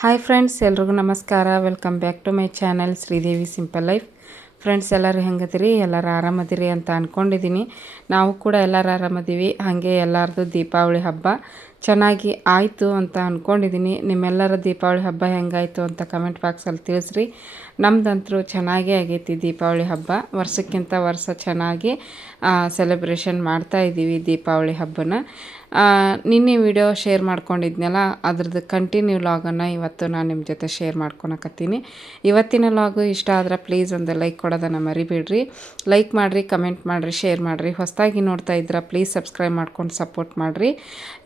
Hi friends ಎಲ್ರಿಗೂ ನಮಸ್ಕಾರ. Welcome back to my channel Sridevi simple life friends ಎಲ್ಲರೂ ಹೆಂಗದಿರಿ? ಎಲ್ಲರೂ ಆರಾಮದಿರಿ ಅಂತ ಅಂದ್ಕೊಂಡಿದ್ದೀನಿ ನಾವು ಕೂಡ ಎಲ್ಲರೂ ಆರಾಮದೀವಿ. ಹಾಗೆ ಎಲ್ಲರದು ದೀಪಾವಳಿ ಹಬ್ಬ ಚೆನ್ನಾಗಿ ಆಯಿತು ಅಂತ ಅಂದ್ಕೊಂಡಿದ್ದೀನಿ ನಿಮ್ಮೆಲ್ಲರ ದೀಪಾವಳಿ ಹಬ್ಬ ಹೆಂಗಾಯಿತು ಅಂತ ಕಮೆಂಟ್ ಬಾಕ್ಸಲ್ಲಿ ತಿಳಿಸ್ರಿ. ನಮ್ದಂತರೂ ಚೆನ್ನಾಗೇ ಆಗೈತಿ ದೀಪಾವಳಿ ಹಬ್ಬ. ವರ್ಷಕ್ಕಿಂತ ವರ್ಷ ಚೆನ್ನಾಗಿ ಸೆಲೆಬ್ರೇಷನ್ ಮಾಡ್ತಾ ಇದ್ದೀವಿ ದೀಪಾವಳಿ ಹಬ್ಬನ. ನಿನ್ನೆ ವಿಡಿಯೋ ಶೇರ್ ಮಾಡ್ಕೊಂಡಿದ್ನಲ್ಲ, ಅದ್ರದ್ದು ಕಂಟಿನ್ಯೂ ಲಾಗನ್ನು ಇವತ್ತು ನಾನು ನಿಮ್ಮ ಜೊತೆ ಶೇರ್ ಮಾಡ್ಕೊಳಕತ್ತೀನಿ. ಇವತ್ತಿನ ಲಾಗು ಇಷ್ಟ ಆದ್ರೆ ಪ್ಲೀಸ್ ಒಂದು ಲೈಕ್ ಕೊಡೋದನ್ನು ಮರಿಬೇಡ್ರಿ. ಲೈಕ್ ಮಾಡಿರಿ ಕಮೆಂಟ್ ಮಾಡಿರಿ ಶೇರ್ ಮಾಡಿರಿ. ಹೊಸದಾಗಿ ನೋಡ್ತಾ ಇದ್ರೆ ಪ್ಲೀಸ್ ಸಬ್ಸ್ಕ್ರೈಬ್ ಮಾಡ್ಕೊಂಡು ಸಪೋರ್ಟ್ ಮಾಡಿರಿ.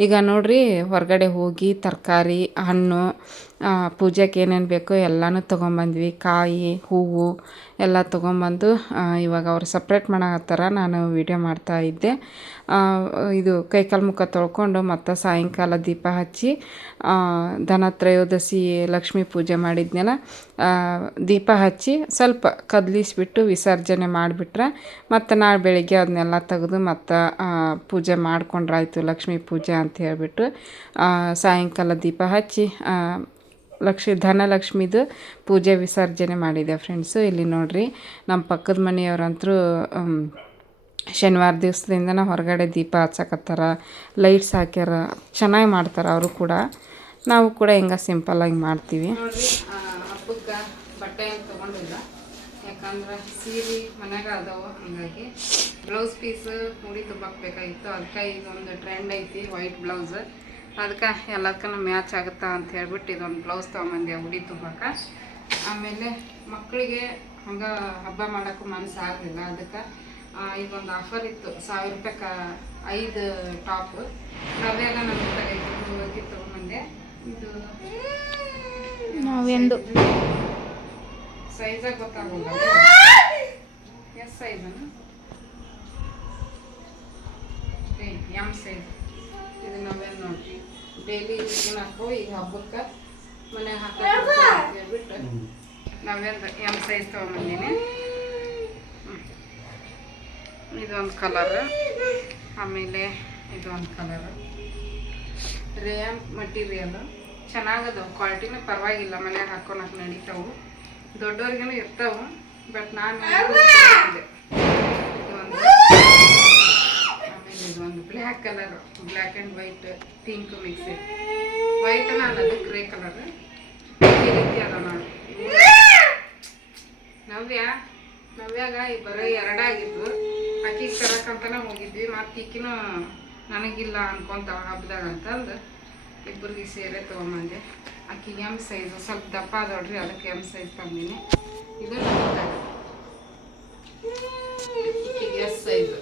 ಈಗ ನೋಡಿರಿ, ಹೊರಗಡೆ ಹೋಗಿ ತರಕಾರಿ, ಹಣ್ಣು ಪೂಜೆಗೆ ಏನೇನು ಬೇಕೋ ಎಲ್ಲನೂ ತೊಗೊಂಬಂದ್ವಿ. ಕಾಯಿ, ಹೂವು ಎಲ್ಲ ತೊಗೊಂಬಂದು ಇವಾಗ ಅವ್ರು ಸಪ್ರೇಟ್ ಮಾಡಕತ್ತಾರ. ನಾನು ವಿಡಿಯೋ ಮಾಡ್ತಾ ಇದ್ದೆ. ಇದು ಕೈಕಾಲು ಮುಖ ತೊಳ್ಕೊಂಡು ಮತ್ತು ಸಾಯಂಕಾಲ ದೀಪ ಹಚ್ಚಿ ಧನ ತ್ರಯೋದಶಿ ಲಕ್ಷ್ಮೀ ಪೂಜೆ ಮಾಡಿದ್ನೆಲ್ಲ ದೀಪ ಹಚ್ಚಿ ಸ್ವಲ್ಪ ಕದಲಿಸ್ಬಿಟ್ಟು ವಿಸರ್ಜನೆ ಮಾಡಿಬಿಟ್ರೆ ಮತ್ತು ನಾಳೆ ಬೆಳಿಗ್ಗೆ ಅದನ್ನೆಲ್ಲ ತೆಗೆದು ಮತ್ತು ಪೂಜೆ ಮಾಡ್ಕೊಂಡ್ರಾಯಿತು ಲಕ್ಷ್ಮೀ ಪೂಜೆ ಅಂತ ಹೇಳಿಬಿಟ್ಟು ಸಾಯಂಕಾಲ ದೀಪ ಹಚ್ಚಿ ಲಕ್ಷ್ಮಿ ಧನಲಕ್ಷ್ಮಿದು ಪೂಜೆ ವಿಸರ್ಜನೆ ಮಾಡಿದೆ ಫ್ರೆಂಡ್ಸು ಇಲ್ಲಿ ನೋಡಿರಿ ನಮ್ಮ ಪಕ್ಕದ ಮನೆಯವ್ರಂತರೂ ಶನಿವಾರ ದಿವಸದಿಂದನೇ ಹೊರಗಡೆ ದೀಪ ಹಚ್ಚಕತ್ತಾರ ಲೈಟ್ಸ್ ಹಾಕ್ಯಾರ, ಚೆನ್ನಾಗಿ ಮಾಡ್ತಾರೆ ಅವರು ಕೂಡ. ನಾವು ಕೂಡ ಹಿಂಗೆ ಸಿಂಪಲ್ಲಾಗಿ ಮಾಡ್ತೀವಿ. ಯಾಕಂದ್ರೆ ಸೀರೆ ಮನ್ಯಾಗ ಅದಾವ, ಹಾಗಾಗಿ ಬ್ಲೌಸ್ ಪೀಸ್ ಮುಡಿ ತುಂಬಕ್ಕೆ ಅದಕ್ಕೆ ಒಂದು ಟ್ರೆಂಡ್ ಐತಿ ವೈಟ್ ಬ್ಲೌಸ್ ಅದಕ್ಕೆ ಎಲ್ಲದಕ್ಕೂ ಮ್ಯಾಚ್ ಆಗುತ್ತಾ ಅಂತ ಹೇಳ್ಬಿಟ್ಟು ಇದೊಂದು ಬ್ಲೌಸ್ ತೊಗೊಂಬಂದೆ ಉಡಿ ತುಂಬಕ್ಕೆ ಆಮೇಲೆ ಮಕ್ಕಳಿಗೆ ಹಂಗೆ ಹಬ್ಬ ಮಾಡೋಕ್ಕೂ ಮನಸ್ಸು ಆಗಲಿಲ್ಲ. ಅದಕ್ಕೆ ಇದೊಂದು ಆಫರ್ ಇತ್ತು. ಸಾವಿರ ಕ ಐದು ಟಾಪ್ ಅವೆಲ್ಲ ನಮ್ಮ ತಗೈದು ಹೋಗಿ ತೊಗೊಂಬಂದೆ. ಇದು ನಾವೆಂದು? ಸೈಜಾಗ ಗೊತ್ತಾಗಲ್ಲ ಎಸ್ ಸೈಜನು ಎಂ ಸೈಜ್ ಇದು ನಾವೇನು ನೋಡ್ರಿ ಡೈಲಿ ಇದನ್ನ ಹಾಕೋ ಈಗ ಹಬ್ಬಕ್ಕೆ ಮನೆ ಹಾಕೋ ಹೇಳ್ಬಿಟ್ಟು ನಾವೇನು ಎಂ ಸೈಜ್ ತೊಗೊಂಬಂದೀನಿ ಇದೊಂದು ಕಲರ್ ಆಮೇಲೆ ಇದೊಂದು ಕಲರ್ ರೇಯನ್ ಮಟೀರಿಯಲ್ ಚೆನ್ನಾಗದವು ಕ್ವಾಲಿಟಿನೂ ಪರವಾಗಿಲ್ಲ ಮನ್ಯಾಗ ಹಾಕೊಳಕ್ಕೆ ನಡೀತಾವು. ದೊಡ್ಡವ್ರಿಗೂ ಇರ್ತಾವೆ ಬಟ್ ನಾನು black colour black and white pink mix white ನಾನು ಗ್ರೇ ಕಲರ್ ಈ ರೀತಿ ಅದ ನೋಡಿ. ನವ್ಯ, ನವ್ಯಾಗ ಬರೀ ಎರಡಾಗಿದ್ದು ಆಕಿಗೆ ತರಕಂತನ ಹೋಗಿದ್ವಿ. ಮತ್ತು ಈಕಿನೂ ನನಗಿಲ್ಲ ಅನ್ಕೊಂತಾವ ಹಬ್ಬದಾಗ ಅಂತಂದು ಇಬ್ಬರಿಗೆ ಸೇರೆ ತೊಗೊಂಬಂದೆ. ಆಕಿಗೆ ಎಂ ಸೈಜು ಸ್ವಲ್ಪ ದಪ್ಪ ಅದಾವ್ರಿ ಅದಕ್ಕೆ ಎಂ ಸೈಜ್ ತಂದಿನಿ. ಇದು ನಮ್ದಾಗ ಈಕಿಗೆ ಎಸ್ ಸೈಜು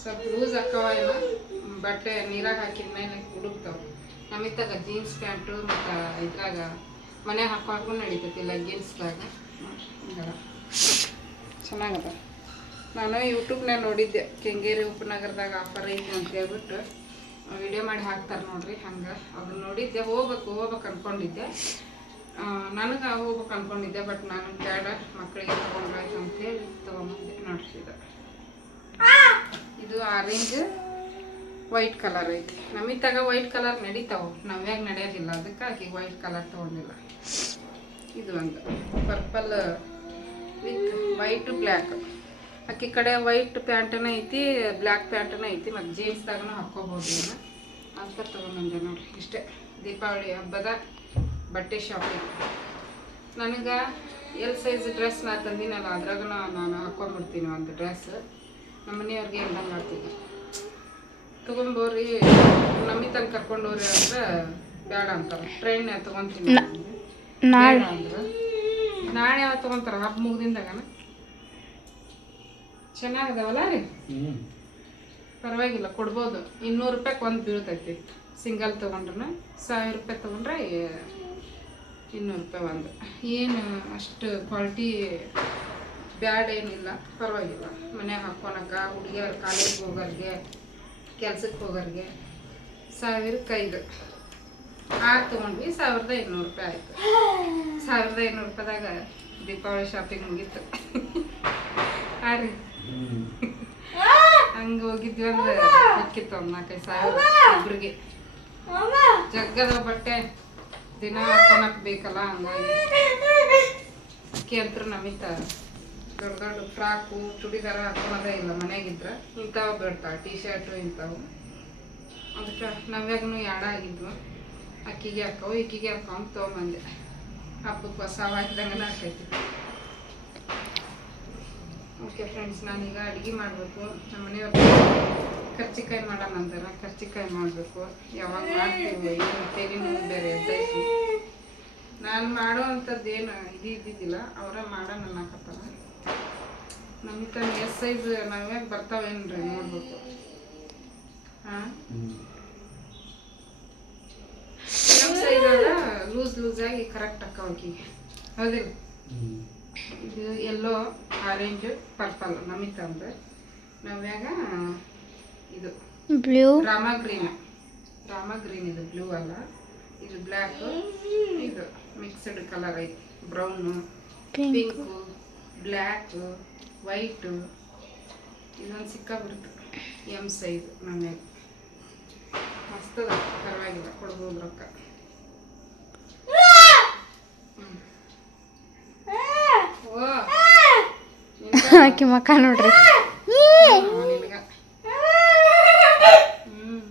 ಸ್ವಲ್ಪ ಇಲ್ಲ ಬಟ್ಟೆ ನೀರಾಗ ಹಾಕಿದ ಮೇಲೆ ಹುಡುಕ್ತಾವ ನಮಿತಾಗ ಜೀನ್ಸ್ ಪ್ಯಾಂಟು ಮತ್ತು ಇದ್ರಾಗ ಮನೆ ಹಾಕೊಂಡು ನಡೀತೈತಿ ಲಗ್ಗಿನ್ಸ್ದಾಗ ಚೆನ್ನಾಗದ. ನಾನು ಯೂಟ್ಯೂಬ್ನಾಗ ನೋಡಿದ್ದೆ. ಕೆಂಗೇರಿ ಉಪನಗರದಾಗ ಆಫರ್ ಐತಿ ಅಂತ ಹೇಳ್ಬಿಟ್ಟು. ವಿಡಿಯೋ ಮಾಡಿ ಹಾಕ್ತಾರೆ ನೋಡ್ರಿ ಹಂಗೆ. ಅದನ್ನ ನೋಡಿದ್ದೆ. ಹೋಗ್ಬೇಕು ಹೋಗ್ಬೇಕು ಅನ್ಕೊಂಡಿದ್ದೆ. ನನಗೆ ಹೋಗ್ಬೇಕು ಅಂದ್ಕೊಂಡಿದ್ದೆ ಬಟ್ ನಾನು ಬೇಡ. ಮಕ್ಕಳಿಗೆ ತೊಗೊಂಡ್ರಾಯ್ತು ಅಂತೇಳಿ ತೊಗೊಂಬಂದೆ ನೋಡ್ರಿ ಇದು ಆರೆಂಜ್ ವೈಟ್ ಕಲರ್ ಐತಿ. ನಮಿತಾಗ ವೈಟ್ ಕಲರ್ ನಡೀತಾವೆ. ನಾವ್ಯಾಗ ನಡೆಯೋದಿಲ್ಲ? ಅದಕ್ಕಾಗಿ ವೈಟ್ ಕಲರ್ ತೊಗೊಂಡಿಲ್ಲ. ಇದು ಒಂದು ಪರ್ಪಲ್ ವಿತ್ ವೈಟ್ ಬ್ಲ್ಯಾಕ್ ಆಕೆ ಕಡೆ ವೈಟ್ ಪ್ಯಾಂಟನ ಐತಿ ಬ್ಲ್ಯಾಕ್ ಪ್ಯಾಂಟನ ಐತಿ, ಮತ್ತು ಜೀನ್ಸ್ದಾಗನು ಹಾಕ್ಕೋಬೋದು ಇಲ್ಲ ಅಂತ ತೊಗೊಂಬಂದೆ ನೋಡಿರಿ. ಇಷ್ಟೇ. ದೀಪಾವಳಿ ಹಬ್ಬದ ಬಟ್ಟೆ ಶಾಪಿಂಗ್ ನನಗೆ ಎಲ್ ಸೈಜ್ ಡ್ರೆಸ್ ನಾ ತಂದಿನಲ್ಲ ಅದ್ರಾಗ ನಾನು ಹಾಕ್ಕೊಂಬಿಡ್ತೀನಿ ಒಂದು ಡ್ರೆಸ್ ನಮ್ಮ ಮನೆಯವ್ರಿಗೆ ಎಲ್ಲ ಮಾಡ್ತೀನಿ ತೊಗೊಂಬೋರಿ ನಮ್ಮಿ ತನಕ ಕರ್ಕೊಂಡೋರಿ ಅಂದ್ರೆ ಬೇಡ ಅಂತಾರೆ ಟ್ರೈನ್ ತೊಗೊಂತೀನಿ ನಾಳೆ ಬೇಡ ಅಂದ್ರು. ನಾಳೆ ಯಾವತ್ತು ತೊಗೊಂತಾರ? ಹಬ್ಬ ಮುಗ್ದಿಂದಾಗನ? ಚೆನ್ನಾಗದವಲ್ಲ ರೀ? ಪರವಾಗಿಲ್ಲ ಕೊಡ್ಬೋದು. ಇನ್ನೂರು ರೂಪಾಯಿಗೆ ಒಂದು ಬೀಳ್ತೈತಿ. ಸಿಂಗಲ್ ತಗೊಂಡ್ರೆ ಸಾವಿರ ರೂಪಾಯಿ ತಗೊಂಡ್ರೆ ಇನ್ನೂರು ರೂಪಾಯಿ ಒಂದು. ಏನು ಅಷ್ಟು ಕ್ವಾಲಿಟಿ ಬ್ಯಾಡ್ ಏನಿಲ್ಲ, ಪರವಾಗಿಲ್ಲ. ಮನೆ ಹಾಕ್ಕೊಳಕ ಹುಡುಗಿಯರು ಕಾಲೇಜ್ಗೆ ಹೋಗೋರಿಗೆ ಕೆಲ್ಸಕ್ಕೆ ಹೋಗೋರಿಗೆ ಸಾವಿರಕ್ಕೆ ಐದು ಆರು ತೊಗೊಂಡ್ವಿ, ಸಾವಿರದ ಐನೂರು ರೂಪಾಯಿ ಆಯಿತು. ಸಾವಿರದ ಐನೂರು ರೂಪಾಯಿದಾಗ ದೀಪಾವಳಿ ಶಾಪಿಂಗ್ ಮುಗೀತು. ಆ ರೀ ಹಂಗೆ ಹೋಗಿದ್ವಿ ಅಂದ್ರೆ ಹಾಕಿತ್ತು ಒಂದು ನಾಲ್ಕೈದು ಸಾವಿರ ಒಬ್ರಿಗೆ. ಜಗ್ಗದ ಬಟ್ಟೆ, ದಿನ ಹಾಕೊಳಕ್ ಬೇಕಲ್ಲ, ಹಂಗಾಗಿ. ಅಕ್ಕಿ ಅಂತ ನಮಿತ ದೊಡ್ಡ ದೊಡ್ಡ ಫ್ರಾಕು, ಚೂಡಿದಾರ ಹಾಕೊಳೋದೇ ಇಲ್ಲ, ಮನೆಗಿದ್ರೆ ಇಂಥವು ಬೇಡ್ತಾವೆ ಟಿ ಶರ್ಟು ಇಂಥವು. ಅದಕ್ಕೆ ನವ್ಯಾಗೂ ಯಾಡಾಗಿದ್ವು ಅಕ್ಕಿಗೆ ಹಾಕವು ಇಕ್ಕಿಗೆ ಹಾಕೋ ಅಂತ ತೊಗೊಂಬಂದೆ. ಹಬ್ಬಕ್ಕೆ ಹೊಸ ಹಾಕಿದಂಗೆ ಹಾಕೈತಿ ಓಕೆ ಫ್ರೆಂಡ್ಸ್, ನಾನೀಗ ಅಡುಗೆ ಮಾಡಬೇಕು. ನಮ್ಮ ಮನೆಯವ್ರು ಕರ್ಚಿಕಾಯಿ ಮಾಡೋಣ ಅಂತಾರ. ಕರ್ಚಿಕಾಯಿ ಮಾಡಬೇಕು. ಯಾವಾಗ ಮಾಡ್ತೀವಿ ನೋವು ಬೇರೆ ನಾನು ಮಾಡೋ ಅಂಥದ್ದು ಏನು ಇದು ಇದ್ದಿದ್ದಿಲ್ಲ. ಅವರ ಮಾಡೋಣ ಅನ್ನಕತ್ತಾರ. ನಮಗೆ ತನ್ನ ಎಸ್ ಸೈಜ್ ನಾವ್ಯಾಗ ಬರ್ತಾವೇನ್ರಿ ನೋಡ್ಬೇಕು. ಹಾಂ ಸೈಜ್ ಲೂಸ್ ಲೂಸ್ ಆಗಿ ಕರೆಕ್ಟ್ ಅಕ್ಕ ಆಕಿಗೆ. ಹೌದಿಲ್ಲ ಇದು ಎಲ್ಲೋ ಆರೆಂಜ್ ಪರ್ಪಲ್ ನಮಿತ ಅಂದ್ರೆ ನಾವ್ಯಾಗ ಇದು blue Rama green. Rama green ಇದು ಬ್ಲೂ ಅಲ್ಲ. ಇದು ಬ್ಲ್ಯಾಕ್ ಇದು ಮಿಕ್ಸ್ಡ್ ಕಲರ್ ಐತಿ. ಬ್ರೌನು ಪಿಂಕು ಬ್ಲ್ಯಾಕ್ ವೈಟು ಇದೊಂದು ಸಿಕ್ಕಾಬಿಡ್ತು ಎಂ ಸೈಜ್ ನಮಗೆ ಮಸ್ತದ ಪರವಾಗಿಲ್ಲ ಕೊಡ್ಬೋದು ರೊಕ್ಕ? ಆಕಿ ಮಕ್ಕ ನೋಡ್ರಿ ಹ್ಮ್, ನಿನ್ಗ. ಹ್ಮ್.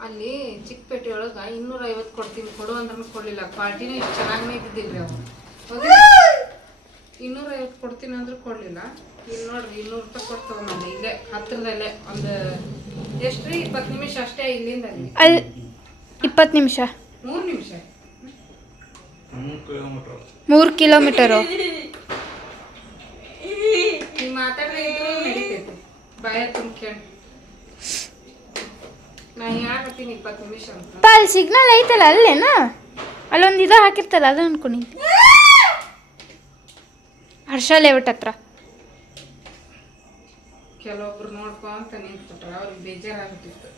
ಅಲ್ಲಿ ಚಿಕ್ಕಪೇಟೆ ಒಳಗೆ ಇನ್ನೂರ ಐವತ್ತು ಕೊಡ್ತೀನಿ. ಕೊಡು ಅಂದ್ರೆ ಕೊಡಲಿಲ್ಲ. ಕ್ವಾಲಿಟಿನೂ ಇಷ್ಟು ಚೆನ್ನಾಗೇ ಇದ್ದಿದ್ದಿಲ್ಲ ಅವು ಹೌದಿಲ್ಲ ಇನ್ನೂರ ಐವತ್ತು ಕೊಡ್ತೀನಿ ಅಂದ್ರೆ ಕೊಡಲಿಲ್ಲ. ಇಲ್ಲಿ ನೋಡ್ರಿ ಇನ್ನೂರು ರೂಪಾಯಿ ಕೊಟ್ಟು ನಾನು ಇಲ್ಲೇ ಹತ್ತಿರದಲ್ಲೇ ಒಂದು ಎಷ್ಟು ರೀ? ಇಪ್ಪತ್ತು ನಿಮಿಷ ಅಷ್ಟೇ ಇಲ್ಲಿಂದ ಅಲ್ಲಿ ಅಲ್ಲಿ ಇಪ್ಪತ್ತು ನಿಮಿಷ. ಮೂರು ನಿಮಿಷ. ಮೂರು ಕಿಲೋಮೀಟರ್ ನೀವು ಮಾತಾಡ್ದೆ ಇದ್ರು ನಡೀತೈತಿ. ಬಾಯ ತುಂಬ ಕೇಳಿ. ಅಪ್ಪ ಅಲ್ಲಿ ಸಿಗ್ನಲ್ ಐತಲ್ಲ ಅಲ್ಲೇನಾ? ಅಲ್ಲೊಂದು ಇದು ಹಾಕಿರ್ತಲ್ಲ ಅದು ಅನ್ಕೊಂಡಿದ್ದೆ ಹರ್ಷ ಲೇಔಟ್ ಹತ್ರ. ಕೆಲವೊಬ್ರು ನೋಡ್ಕೊಂತ ನಿಂತ್ಬಿಟ್ರ ಅವ್ರಿಗೆ ಬೇಜಾರಾಗುತ್ತಿತ್ತು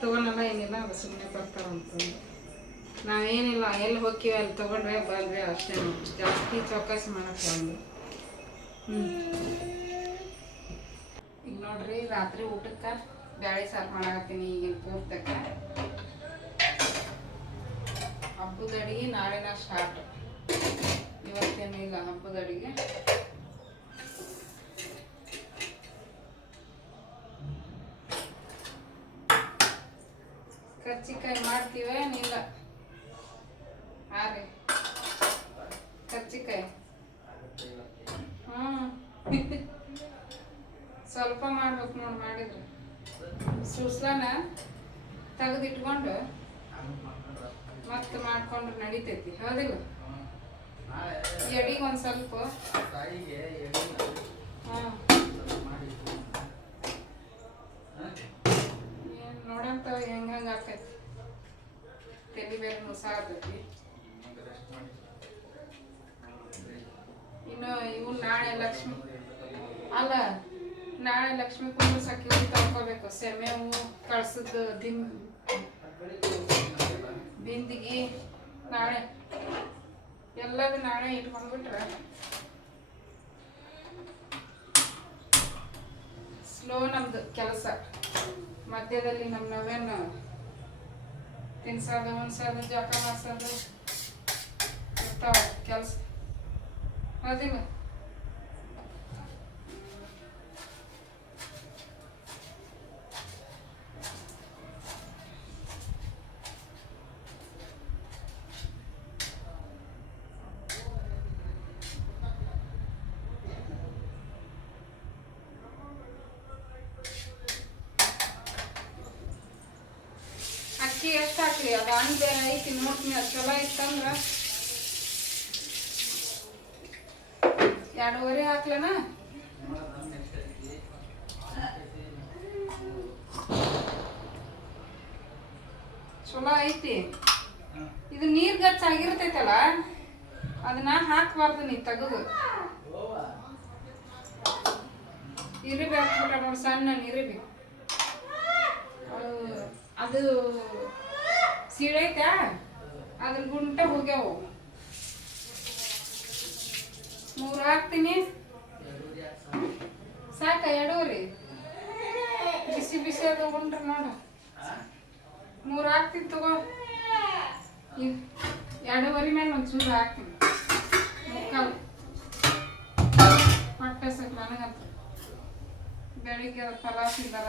ತಗೊಳಲ್ಲ ಏನಿಲ್ಲ ಅದು ಸುಮ್ಮನೆ ಬರ್ತಾರಂತಂದು ನಾವೇನಿಲ್ಲ ಎಲ್ಲಿ ಹೋಗ್ತೀವಿ ಅಲ್ಲಿ ತಗೊಂಡ್ರೆ ಬಲ್ರಿ ಅಷ್ಟೇ ಜಾಸ್ತಿ ಚೌಕಾಸಿ ಮಾಡಕ್ಕೆ ಬಂದು ಹ್ಞೂ ಈಗ ನೋಡ್ರಿ ರಾತ್ರಿ ಊಟಕ್ಕೆ ಬ್ಯಾಳೆ ಸಾರು ಮಾಡಾಕತ್ತೀನಿ, ಈಗಿನ ಪೂರ್ತಕ್ಕ ಹಬ್ಬದ ಅಡಿಗೆ ನಾಳೆನ ಸ್ಟಾರ್ಟ್. ಇವತ್ತೇನು ಇಲ್ಲ ಹಬ್ಬದ ಅಡಿಗೆ. ಕರ್ಚಿಕಾಯಿ ಮಾಡ್ತೀವೇನಿಲ್ಲ ಹಾಂ ರೀ ಕರ್ಚಿಕಾಯಿ ಹ್ಞೂ ಸ್ವಲ್ಪ ಮಾಡ್ಬೇಕು ನೋಡಿ ಮಾಡಿದ್ರೆ ಸುಸ್ಲಾನ ತೆಗೆದಿಟ್ಕೊಂಡು ಮತ್ತೆ ಮಾಡ್ಕೊಂಡ್ರೆ ನಡಿತೈತಿ. ಹೌದಿಲ್ಲ ಎಡಿಗೆ ಒಂದು ಸ್ವಲ್ಪ. ಹಾಂ. ಏನ್ ನೋಡಂತವ ಹೆಂಗ್ ಹಂಗ ಆಕೈತಿ ತಲೆ ಬೇರೆ ಮುಸ ಆಗ್ತೈತಿ. ಇನ್ನು ಇವು ನಾಳೆ ಲಕ್ಷ್ಮಿ ಅಲ್ಲ ನಾಳೆ ಲಕ್ಷ್ಮೀ ಸಾಕಿ ತಗೊಬೇಕು ಸೆಮೆ ಹೂವು ಕಳ್ಸದ ದಿಮ್ ಬಿಂದಿಗಿ, ನಾಳೆ. ಎಲ್ಲದು ನಾಳೆ ಇಟ್ಕೊಂಡ್ಬಿಟ್ರೆ ಸ್ಲೋ ನಮ್ದು ಕೆಲಸ. ಮಧ್ಯದಲ್ಲಿ ನಮ್ಮ ನವೇನು ತಿನ್ಸೋದು, ಉಣ್ಸೋದು ಜೋಕ ಮಾಡ್ಸೋದು, ಇರ್ತಾವ ಕೆಲಸ. ಹೌದಿಲ್ಲ ಅಕ್ಕಿ ಎಷ್ಟು ಹಾಕ್ಲಿ ಅದು ಹಣ್ಣು ಬೇರೆ ಐತಿ ನೋಡ್ತೀನಿ ಅದು ಚಲೋ ಇತ್ತಂದ್ರ ಎರಡೂವರೆ ಹಾಕ್ಲನ ಚಲೋ ಐತಿ ಇದು ನೀರ್ ಗಚ್ಚ ಆಗಿರ್ತೈತಲ್ಲ ಅದನ್ನ ಹಾಕಬಾರ್ದು ನೀ ತೆಗೆದು. ಇರುಬಿ ಸಣ್ಣ ಇರುಬಿ ಅದು ಸೀಳೈತಾ ಅದ್ರ ಗುಂಟ ಹೋಗ್ಯಾವು. ಮೂರು ಹಾಕ್ತೀನಿ. ಸಾಕ ಎರಡೂವರೆ ಬಿಸಿ ಬಿಸಿ ಅದು ಉಂಡ್ರಿ ನೋಡು. ಮೂರು ಹಾಕ್ತೀನಿ ತಗೋ. ಈಗ ಎರಡೂವರೆ ಮೇಲೆ ಒಂದು ಚೂರು ಹಾಕ್ತೀನಿ. ಮುಕ್ಕಾಲು. ಹೊಟ್ಟೆ ಸ್ವಲ್ಪ ನನಗಂತ. ಬೆಳಿಗ್ಗೆ ಪಲಾವ್ ತಿಂದಾರ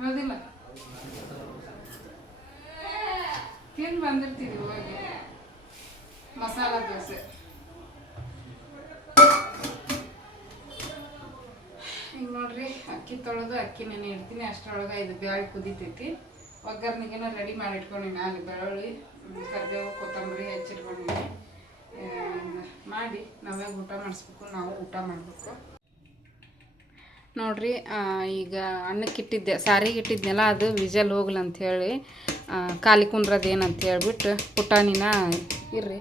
ಹೌದಿಲ್ಲ? ತಿಂದು ಬಂದಿರ್ತೀವಿ ಹೋಗಿ? ಮಸಾಲ ದೋಸೆ. ಈಗ ನೋಡ್ರಿ, ಅಕ್ಕಿ ತೊಳೆದು ಅಕ್ಕಿ ನೆನೆ ಇಡ್ತೀನಿ ಅಷ್ಟರೊಳಗೆ ಇದು ಬ್ಯಾಳಿ ಕುದಿತೈತಿ. ಒಗ್ಗರ್ನಿಗೆನ ರೆಡಿ ಮಾಡಿ ಇಟ್ಕೊಂಡಿನಿ ಅಲ್ಲಿ ಬೆಳ್ಳುಳ್ಳಿ, ಕರಿಬೇವು, ಕೊತ್ತಂಬರಿ ಹೆಚ್ಚಿಟ್ಕೊಂಡಿನಿ. ಮಾಡಿ ನಾವೇ ಊಟ ಮಾಡಿಸ್ಬೇಕು, ನಾವು ಊಟ ಮಾಡಬೇಕು. ನೋಡ್ರಿ ಈಗ ಅನ್ನಕ್ಕೆ ಇಟ್ಟಿದ್ದೆ, ಸಾರಿಗೆ ಇಟ್ಟಿದ್ನಲ್ಲ, ಅದು ವಿಜಲ್ ಹೋಗ್ಲಂತ ಅಂಥೇಳಿ ಖಾಲಿ ಕುಂದ್ರದು ಏನಂತ ಹೇಳ್ಬಿಟ್ಟು ಪುಟಾಣಿನ, ಇರ್ರಿ,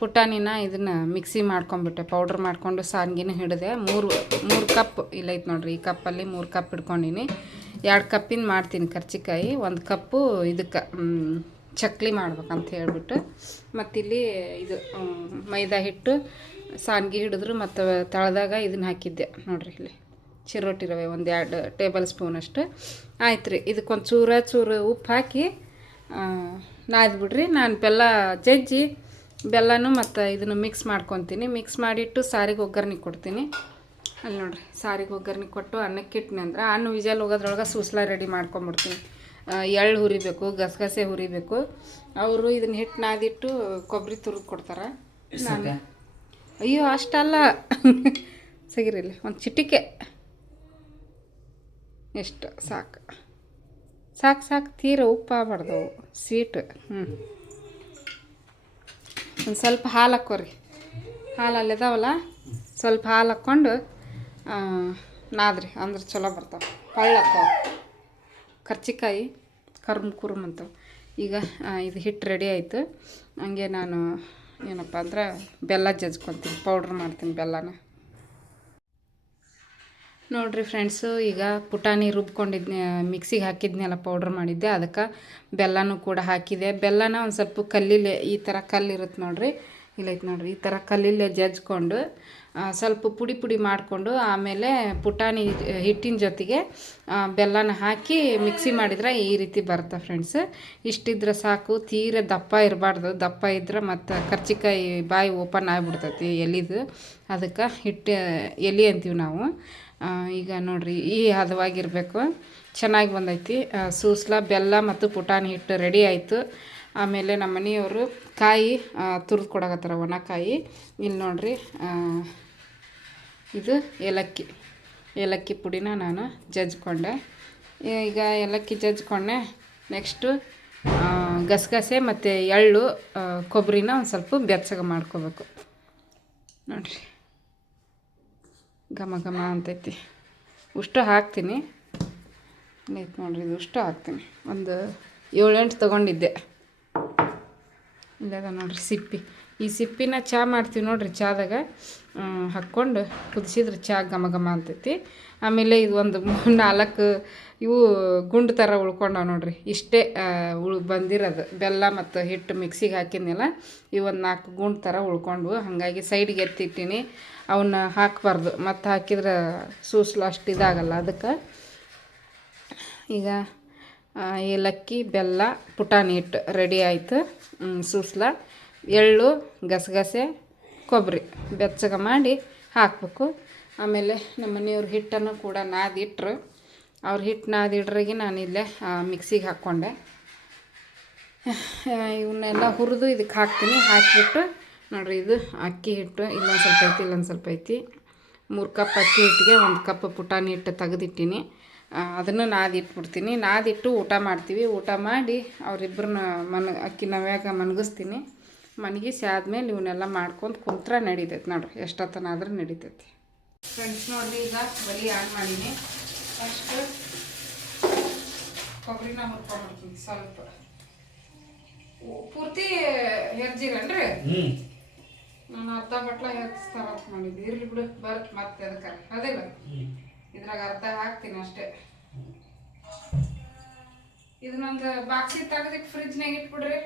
ಪುಟಾಣಿನ ಇದನ್ನು ಮಿಕ್ಸಿ ಮಾಡ್ಕೊಂಬಿಟ್ಟೆ ಪೌಡ್ರ್ ಮಾಡ್ಕೊಂಡು ಸಾರಿಗೆನ ಹಿಡಿದೆ, ಮೂರು ಮೂರು ಕಪ್ ಇಲ್ಲೈತೆ ನೋಡ್ರಿ, ಈ ಕಪ್ಪಲ್ಲಿ ಮೂರು ಕಪ್ ಇಟ್ಕೊಂಡಿನಿ ಎರಡು ಕಪ್ಪಿನ ಮಾಡ್ತೀನಿ ಕರ್ಚಿಕಾಯಿ, ಒಂದು ಕಪ್ಪು ಇದಕ್ಕೆ ಚಕ್ಲಿ ಮಾಡ್ಬೇಕಂತ ಹೇಳ್ಬಿಟ್ಟು. ಮತ್ತಿಲ್ಲಿ ಇದು ಮೈದಾ ಹಿಟ್ಟು, ಸಾನ್ಗಿ ಹಿಡಿದ್ರು ಮತ್ತು ತಳದಾಗ ಇದನ್ನ ಹಾಕಿದ್ದೆ ನೋಡಿರಿ ಇಲ್ಲಿ. ಚಿರೋಟಿ ರವೆ ಒಂದು ಎರಡು ಟೇಬಲ್ ಸ್ಪೂನಷ್ಟು ಆಯ್ತು ರೀ ಇದಕ್ಕೊಂದು ಚೂರ ಚೂರು ಉಪ್ಪು ಹಾಕಿ ನಾದ್ ಬಿಡ್ರಿ. ನಾನು ಬೆಲ್ಲ ಜಜ್ಜಿ, ಬೆಲ್ಲನೂ ಮತ್ತು ಇದನ್ನು ಮಿಕ್ಸ್ ಮಾಡ್ಕೊತೀನಿ. ಮಿಕ್ಸ್ ಮಾಡಿಟ್ಟು ಸಾರಿಗೆ ಒಗ್ಗರಣೆ ಕೊಡ್ತೀನಿ. ಅಲ್ಲಿ ನೋಡ್ರಿ ಸಾರಿಗೆ ಒಗ್ಗರ್ಣೆ ಕೊಟ್ಟು ಅನ್ನಕ್ಕೆ ಇಟ್ನಿ ಅಂದ್ರೆ ಅನ್ನ ವಿಜಲ್ ಹೋಗೋದ್ರೊಳಗೆ ಸೂಸ್ಲ ರೆಡಿ ಮಾಡ್ಕೊಂಬಿಡ್ತೀನಿ. ಎಳ್ಳು ಹುರಿಬೇಕು ಗಸಗಸೆ ಹುರಿಬೇಕು. ಅವರು ಇದನ್ನ ಹಿಟ್ಟು ನಾದಿಟ್ಟು ಕೊಬ್ಬರಿ ತುರಿದು ಕೊಡ್ತಾರೆ. ನಾನು ಅಯ್ಯೋ ಅಷ್ಟಲ್ಲ. ಸಗಿರಿಲ್ಲ ಒಂದು ಚಿಟಿಕೆ. ಎಷ್ಟು? ಸಾಕು. ಸಾಕು ಸಾಕು ತೀರ ಉಪ್ಪು ಆಗ್ಬಾರ್ದು ಸ್ವೀಟ್. ಹ್ಞೂ ಒಂದು ಸ್ವಲ್ಪ ಹಾಲು ಹಾಕೋರಿ. ಹಾಲು ಅಲ್ಲಿದಾವಲ್ಲ ಸ್ವಲ್ಪ ಹಾಲು ಹಾಕ್ಕೊಂಡು ನಾದ್ರಿ, ಅಂದ್ರೆ ಚಲೋ ಬರ್ತಾವೆ. ಹೊಳ್ಳ ಹಾಕ್ತಾವೆ ಕರ್ಚಿಕಾಯಿ, ಕರ್ಮ್ ಕುರುಮ್ ಅಂತವೆ. ಈಗ ಇದು ಹಿಟ್ಟು ರೆಡಿ ಆಯಿತು. ಹಂಗೆ ನಾನು, ಏನಪ್ಪ ಅಂದ್ರೆ ಬೆಲ್ಲ ಜಜ್ಕೊತೀನಿ ಪೌಡ್ರ್ ಮಾಡ್ತೀನಿ ಬೆಲ್ಲನ. ನೋಡಿರಿ ಫ್ರೆಂಡ್ಸು ಈಗ ಪುಟಾಣಿ ರುಬ್ಕೊಂಡಿದ್ನ ಮಿಕ್ಸಿಗೆ ಹಾಕಿದ್ನೆಲ್ಲ ಪೌಡ್ರ್ ಮಾಡಿದ್ದೆ. ಅದಕ್ಕೆ ಬೆಲ್ಲನೂ ಕೂಡ ಹಾಕಿದೆ. ಬೆಲ್ಲನ ಒಂದು ಸ್ವಲ್ಪ ಕಲ್ಲಿಲೆ, ಈ ಥರ ಕಲ್ಲಿರುತ್ತೆ ನೋಡ್ರಿ. ಇಲ್ಲೈತೆ ನೋಡ್ರಿ, ಈ ಥರ ಕಲ್ಲಿಲೆ ಜಜ್ಕೊಂಡು ಸ್ವಲ್ಪ ಪುಡಿ ಪುಡಿ ಮಾಡಿಕೊಂಡು ಆಮೇಲೆ ಪುಟಾಣಿ ಹಿಟ್ಟಿನ ಜೊತೆಗೆ ಬೆಲ್ಲನ ಹಾಕಿ ಮಿಕ್ಸಿ ಮಾಡಿದ್ರೆ ಈ ರೀತಿ ಬರುತ್ತೆ ಫ್ರೆಂಡ್ಸ್ ಇಷ್ಟಿದ್ರೆ ಸಾಕು, ತೀರ ದಪ್ಪ ಇರಬಾರ್ದು. ದಪ್ಪ ಇದ್ರೆ ಮತ್ತು ಕರ್ಚಿಕಾಯಿ ಬಾಯಿ ಓಪನ್ ಆಗಿಬಿಡ್ತೈತಿ ಎಲಿದು. ಅದಕ್ಕೆ ಹಿಟ್ಟು, ಎಲೆ ಅಂತೀವಿ ನಾವು. ಈಗ ನೋಡಿರಿ, ಈ ಹದವಾಗಿರಬೇಕು. ಚೆನ್ನಾಗಿ ಬಂದೈತಿ. ಸೂಸ್ಲ, ಬೆಲ್ಲ ಮತ್ತು ಪುಟಾಣಿ ಹಿಟ್ಟು ರೆಡಿ ಆಯಿತು. ಆಮೇಲೆ ನಮ್ಮ ಮನೆಯವರು ಕಾಯಿ ತುರಿದು ಕೊಡಕತ್ತಾರ ಒಣಕಾಯಿ. ಇಲ್ಲಿ ನೋಡ್ರಿ ಇದು ಏಲಕ್ಕಿ ಏಲಕ್ಕಿ ಪುಡಿನ ನಾನು ಜಜ್ಜಿಕೊಂಡೆ ಈಗ ಏಲಕ್ಕಿ ಜಜ್ಜಿಕೊಂಡೆ ನೆಕ್ಸ್ಟು ಗಸಗಸೆ ಮತ್ತು ಎಳ್ಳು ಕೊಬ್ಬರಿನ ಒಂದು ಸ್ವಲ್ಪ ಬೆಚ್ಚಗೆ ಮಾಡ್ಕೋಬೇಕು. ನೋಡಿರಿ. ಘಮ ಘಮ ಅಂತೈತಿ. ಉಷ್ಟು ಹಾಕ್ತೀನಿ. ಆಯ್ತು ನೋಡಿರಿ, ಇದು ಉಷ್ಟು ಹಾಕ್ತೀನಿ. ಒಂದು ಏಳೆಂಟು ತೊಗೊಂಡಿದ್ದೆ. ಇಲ್ಲದ ನೋಡಿರಿ ಸಿಪ್ಪಿ. ಈ ಸಿಪ್ಪಿನ ಚಹಾ ಮಾಡ್ತೀವಿ ನೋಡಿರಿ ಚಾದಾಗ. ಹಾಕ್ಕೊಂಡು ಕುದಿಸಿದ್ರೆ ಚಹಾ ಘಮ ಘಮ ಅಂತೈತಿ. ಆಮೇಲೆ ಇದು ಒಂದು ನಾಲ್ಕು ಇವು ಗುಂಡು ಥರ ಉಳ್ಕೊಂಡವ ನೋಡ್ರಿ. ಇಷ್ಟೇ ಉಳ್ ಬಂದಿರೋದು. ಬೆಲ್ಲ ಮತ್ತು ಹಿಟ್ಟು ಮಿಕ್ಸಿಗೆ ಹಾಕಿದ್ನಲ್ಲ ಒಂದು ನಾಲ್ಕು ಗುಂಡು ಥರ ಉಳ್ಕೊಂಡು ಹಾಗಾಗಿ ಸೈಡ್ಗೆ ಎತ್ತಿಟ್ಟಿನಿ. ಅವನ್ನ ಹಾಕಬಾರ್ದು. ಮತ್ತು ಹಾಕಿದ್ರೆ ಸೂಸ್ಲು ಅಷ್ಟು ಇದಾಗಲ್ಲ ಅದಕ್ಕೆ. ಈಗ ಏಲಕ್ಕಿ, ಬೆಲ್ಲ, ಪುಟಾಣಿ ಹಿಟ್ಟು ರೆಡಿ ಆಯಿತು. ಸೂಸ್ಲ. ಎಳ್ಳು, ಗಸಗಸೆ, ಕೊಬ್ಬರಿ ಬೆಚ್ಚಗೆ ಮಾಡಿ ಹಾಕಬೇಕು. ಆಮೇಲೆ ನಮ್ಮ ಮನೆಯವ್ರು ಹಿಟ್ಟನ್ನು ಕೂಡ ನಾದಿಟ್ರು. ಅವ್ರ ಹಿಟ್ಟು ನಾದಿಡ್ರಿಗೆ ನಾನು ಇಲ್ಲೇ ಮಿಕ್ಸಿಗೆ ಹಾಕ್ಕೊಂಡೆ. ಇವನ್ನೆಲ್ಲ ಹುರಿದು ಇದಕ್ಕೆ ಹಾಕ್ತೀನಿ. ಹಾಕಿಬಿಟ್ಟು ನೋಡಿರಿ, ಇದು ಅಕ್ಕಿ ಹಿಟ್ಟು, ಇಲ್ಲೊಂದು ಸ್ವಲ್ಪ ಐತಿ, ಇಲ್ಲೊಂದು ಸ್ವಲ್ಪ ಐತಿ. ಮೂರು ಕಪ್ ಅಕ್ಕಿ ಹಿಟ್ಟಿಗೆ ಒಂದು ಕಪ್ ಪುಟಾಣಿ ಹಿಟ್ಟು ತೆಗೆದಿಟ್ಟಿನಿ. ಅದನ್ನು ನಾದಿಟ್ಬಿಡ್ತೀನಿ. ನಾದಿಟ್ಟು ಊಟ ಮಾಡ್ತೀವಿ. ಊಟ ಮಾಡಿ ಅವರಿಬ್ಬರನ್ನ ಮನ, ಅಕ್ಕಿ ನವ್ಯಾಗ ಮನಗಿಸ್ತೀನಿ. ಮನಗಿಸಿ ಆದಮೇಲೆ ಇವನ್ನೆಲ್ಲ ಮಾಡ್ಕೊಂಡು ಕುಂತ್ರ ನಡೀತೈತೆ ನೋಡ್ರಿ ಎಷ್ಟೊತ್ತನಾದ್ರೂ ನಡೀತೈತಿ. ಫ್ರೆಂಡ್ಸ್ ನೋಡಿ ಈಗ ಬಲಿ ಆನ್ ಮಾಡೀನಿ. ಫಸ್ಟ್ ಕೊಬ್ಬರಿನ ಹುರ್ಕೊಂಡ್ಬಿಡ್ತೀನಿ ಸ್ವಲ್ಪ. ಪೂರ್ತಿ ಹೆರ್ಜಿರನ್ರಿ? ನಾನು ಅರ್ಧ ಬಟ್ಲ ಹೆಚ್ಚಿಸ್ತಾರ ಅಂತ ಮಾಡಿದ್ದೆ. ಇರ್ಲಿ ಬಿಡು ಬರುತ್ತೆ ಮತ್ತೆ ಅದಕ್ಕೆ. ಅದೇ ಅದಿಲ್ಲ ಇದ್ರಾಗ ಅರ್ಧ ಹಾಕ್ತೀನಿ ಅಷ್ಟೇ. ಇದನ್ನೊಂದು ಬಾಕ್ಸಿ ತೆಗೆದಿಟ್ಟು ಫ್ರಿಜ್ನಾಗ ಇಟ್ಬಿಡ್ರಿ.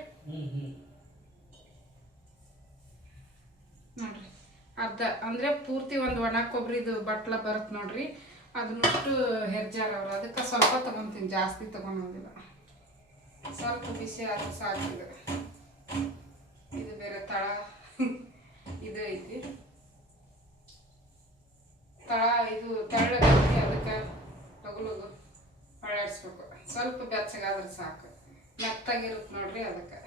ಅರ್ಧ, ಅಂದ್ರೆ ಪೂರ್ತಿ ಒಂದು ಒಣ ಕೊಬ್ಬರಿದು ಬಟ್ಲ ಬರುತ್ತೆ ನೋಡ್ರಿ. ಅದನ್ನಷ್ಟು ಹೆರ್ಜಾರ ಅವ್ರು. ಅದಕ್ಕೆ ಸ್ವಲ್ಪ ತಗೊಂತೀನಿ, ಜಾಸ್ತಿ ತೊಗೊಳೋದಿಲ್ಲ ಸ್ವಲ್ಪ ಬಿಸಿ ಆದ್ರೆ ಸಾಕಿದೆ. ಇದು ಬೇರೆ ತಳ. ಇದು ಐತಿ. ತಳ ಇದು ತೆಳ್ಳಗೈತಿ ಅದಕ್ಕೆ ಲಗು ಹೊಳ್ಳಾಡಿಸ್ಬೇಕು ಸ್ವಲ್ಪ ಬೆಚ್ಚಗಾದ್ರೆ ಸಾಕು. ಮೆತ್ತಾಗಿರುತ್ತೆ ನೋಡ್ರಿ ಅದಕ್ಕೆ.